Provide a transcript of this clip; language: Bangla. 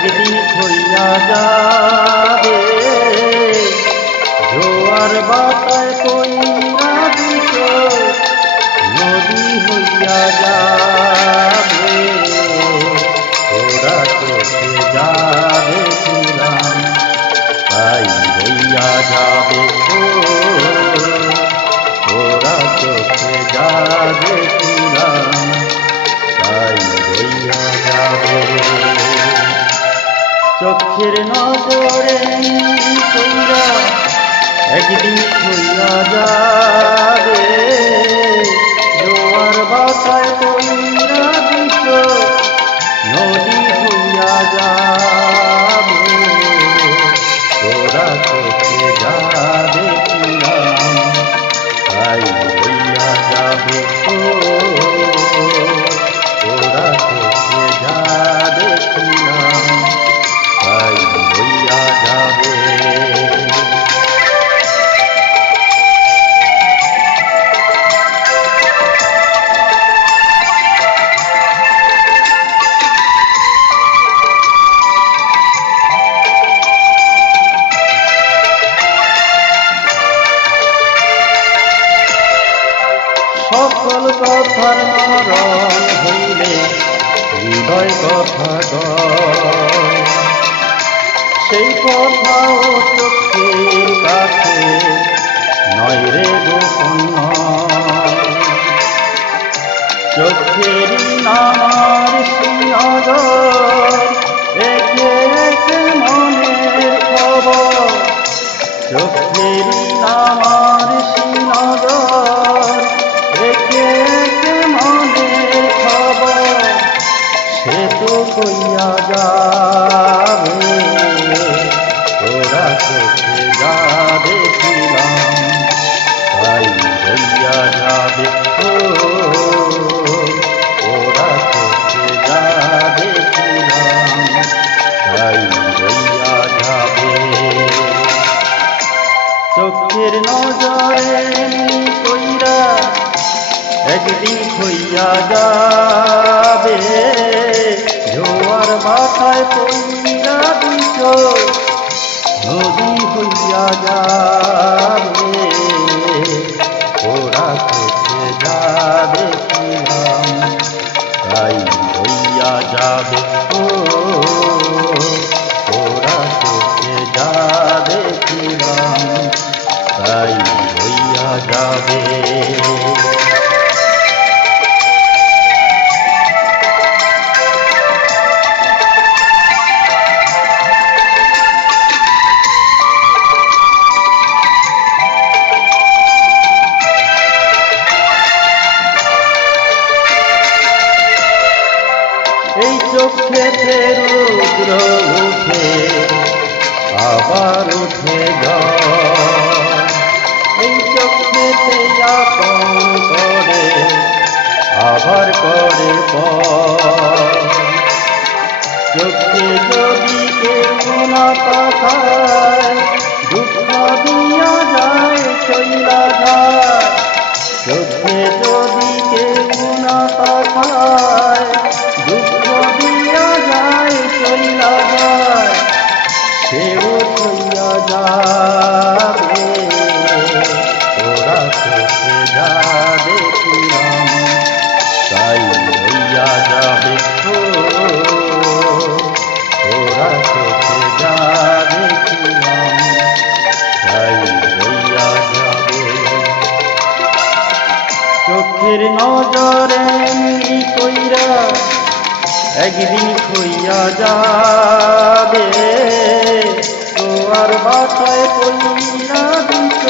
একদিন হইয়া যাবে জোয়ার বাতায় কইরা দিছ নদী হইয়া যাবে ওরা চোখে যাবে ছিলাম তাই হইয়া যাবে ওরা চোখে যাবে ছিলাম তাই হইয়া যাবে চোখের নজরে কইরা একদিন হইয়া যাবে জোয়ার বাতায় কইরা দিছ নদী হইয়া যাবে ওরা চোখে যাবে ছিলাম তাই হইয়া যাবে ওরা চোখে যাবে ছিলাম তাই হইয়া যাবে সকল কথার মরণ হইলে হৃদয় কথা কয় সেই কথাও চোখের কাছে নয় রে গোপন চোখেরই নামার সিনগর একে একে মনের খবর চোখেরই নামার সিনগর একে একে মনের খবর সে তো কইয়া যাবে ওরা চোখে যাবে ছিলাম তাই হইয়া যাবে ওরা চোখে যাবে ছিলাম তাই হইয়া যাবে চোখের নজরে কইরা একদিন হইয়া যাবে জোয়ার বাতায় কইরা দিছ নদী হইয়া যাবে ওরা চোখে যাবে ছিলাম তাই হইয়া যাবে ওরা চোখে যাবে ছিলাম তাই হইয়া যাবে এই চোখেতে রুদ্র উঠে আবার উঠে ঝড় এই চোখেতে আপন করে আবার করে পর চোখে যদি কেউ না তাকায় দুঃখ দিয়া যায় চইলা যায় চোখে যদি কেউ না তাকায় দুঃখ দিয়া যায় চইলা যায় সেও চইলা যাবে ওরা চোখে যাবে ছিলাম তাই হইয়া যাবে ওরা চোখে যাবে ছিলাম তাই হইয়া যাবে চোখের নজরে কইরা একদিন হইয়া যাবে জোয়ার বাতায় কইরা দিছ